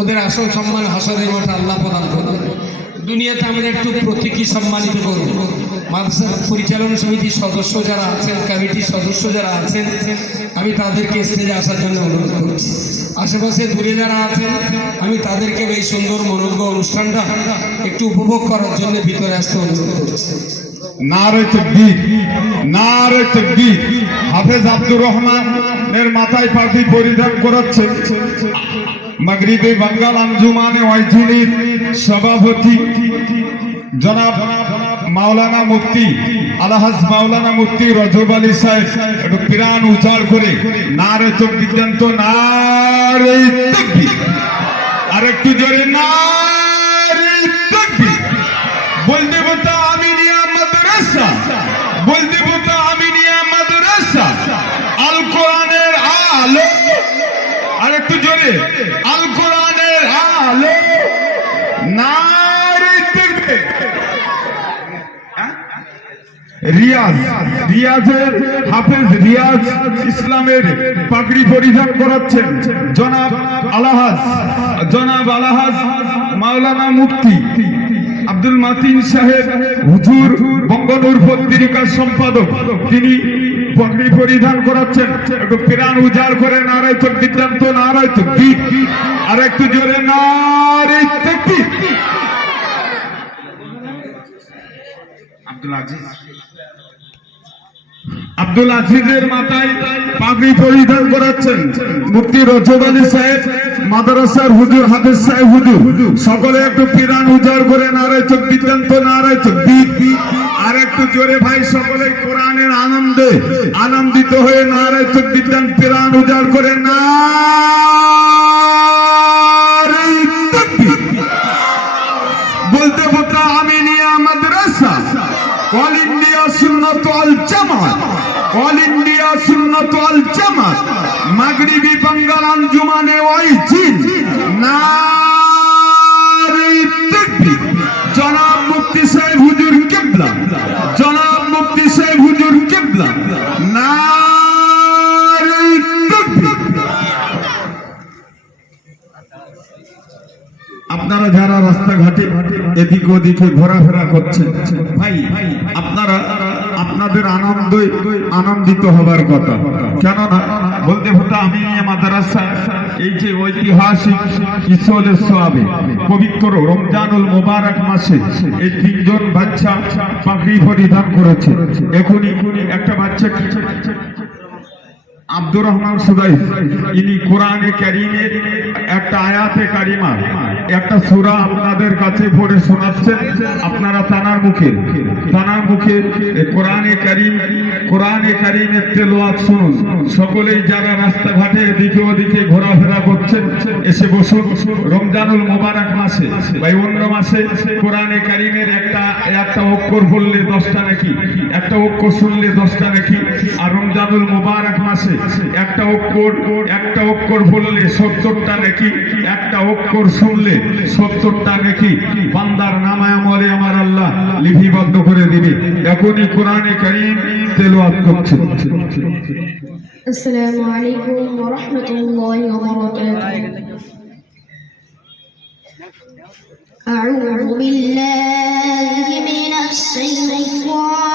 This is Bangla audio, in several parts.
ওদের আসল সম্মান হাসরের মাঠে আল্লাহ প্রদান করবেন। দুনিয়াতে আমরা একটু প্রতীকী সম্মানিত করব। মাদ্রাসা পরিচালন সমিতির সদস্য যারা আছেন, কমিটির সদস্য যারা আছেন, আমি তাদেরকে স্টেজে আসার জন্য অনুরোধ করছি। আশেপাশে দূরে যারা আছেন, আমি তাদেরকে এই সুন্দর মনোজ্ঞ অনুষ্ঠানটা একটু উপভোগ করার জন্য ভিতরে আসতে অনুরোধ করছি। হাফেজ আব্দুর রহমানের মাথায় পার্টি পরিধান করাচ্ছেন। মাগরিবে বাঙ্গাল আঞ্জুমানে ওয়াইজিনির সভাপতি জনাব মাওলানা মুফতি আলহাজ মাওলানা মুফতি রজব আলী সাহেব একটু পিরান উজাড় করে না রে তো নারে তকবীর। আর একটু জোরে, নারে তকবীর। বলতে বলতে আমিনিয়া মাদ্রাসা বলতে বলতে আমিনিয়া মাদ্রাসা। আল কোরআনের আলো। আর একটু জোরে আল কোরআনের আলো নারে তাকবীর হ্যাঁ? রিয়াজ, রিয়াজের হাফেজ রিয়াজ ইসলামের পাগড়ি পরিধান করাচ্ছেন জনাব আলাহাজ জনাব আলাহাজ মাওলানা মুফতি আব্দুল মাতিন সাহেব, হুজুর বঙ্গনুর পত্রিকার সম্পাদক। তিনি পাগড়ি পরিধান করাচ্ছেন। একটু প্রাণ উজাড় করে নারায় তো, নারায় তকবির। আর একটু জোরে তকবির। আব্দুল আজিজ। আব্দুল আজিজের মাথায় পাগড়ি পরিধান করাচ্ছেন মুফতি রজব সাহেব, মাদ্রাসার হুজুর, হাফিজ সাহেব হুজুর। সকলে একটু পিরান উজাড় করে নারায় চব্বির দেন তো নারায় চব্বির আর একটু জোরে ভাই সকলে কোরআনের আনন্দে আনন্দিত হয়ে নারায় চব্বির দেন পিরান উজাড় করে তাকবীর। বলতে বলতে আমিনিয়া মাদ্রাসা, all India Sunnat Al Jamaat. All India Sunnat Al জামাত। মাগরিবি বাঙ্গাল আঞ্জুমানে ওই জিন। জনাব মুফতি সাহেব হুজুর কিবলা। জনাব মুফতি সাহেব হুজুর কিবলা। আপনারা যারা রাস্তাঘাটে এদিক ওদিকে ঘোরাফেরা করছেন, ভাই, আপনারা আপনাদের আনন্দ আনন্দিত হবার কথা। কেননা, বলতে হতো আমি মাদ্রাসা, এই যে ঐতিহাসিক ইসলের সোয়াবে, পবিত্র রমজানুল মোবারক মাসে এই তিনজন বাচ্চা পাগড়ি পরিধান করেছে। এখনই একটা বাচ্চা আব্দুর রহমান সুদাই ইনি কোরআনে একটা আয়াতে কারিমা। একটা সূরা আপনাদের কাছে পড়ে শোনাচ্ছেন আপনারা তানার মুখে তানার মুখে কোরআনে কারিম, কোরআনে কারিমের তেলাওয়াত শুনুন। সকলেই যারা রাস্তাঘাটে এদিকে ওদিকে ঘোরাফেরা করছেন এসে বসুন। রমজানুল মোবারক মাসে বা অন্য মাসে কোরআনে কারিমের একটা একটা অক্ষর বললে দশটা নাকি? একটা অক্ষর শুনলে দশটা নাকি? আর রমজানুল মোবারক মাসে একটা অক্ষর একটা অক্ষর বললে সত্তরটা নাকি? একটা অক্ষর শুনলে সত্তরটা নাকি বান্দার নামায় আমলে আমার আল্লাহ লিপিবদ্ধ করে দিবে এখনই কোরআনে কারিম তেলাওয়াত করছে السلام عليكم ورحمة الله وبركاته أعوذ بالله من الشيطان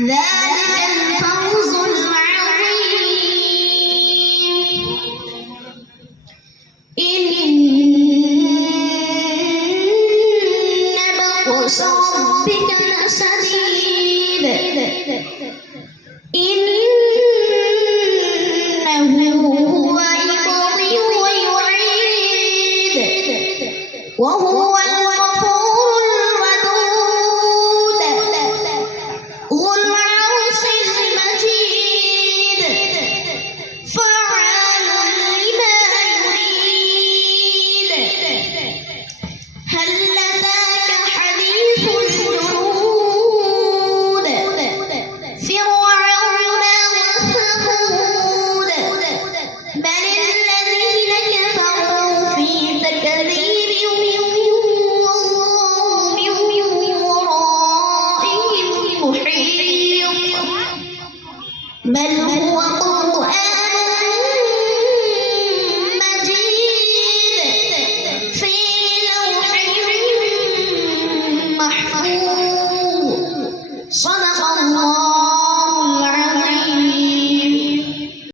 ذلك الفوز العظيم إن بطش ربك لشديد إنه هو يبطي ويعيد وهو